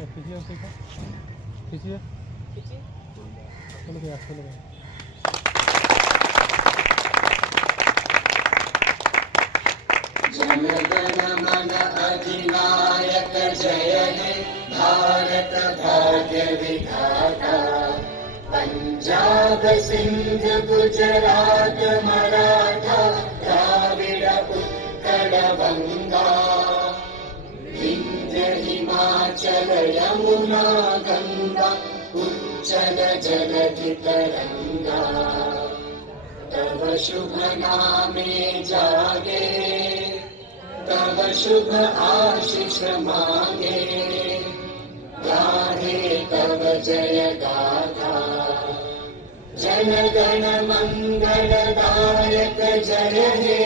खींचिए उसी को, खींचिए, चलो गया, चलो गया। जन गण मन अधिनायक जय हे भारत भाग्य विधाता। पंजाब सिंध गुजरात मराठा द्राविड़ उत्कल बंगा। विंध्य हिमाचल यमुना गंगा उच्चल जलधि तरंगा। तव शुभ नामे जागे, तव शुभ आशीष मांगे। गाहे तव जय गाथा, जन गण मंगलदायक जय हे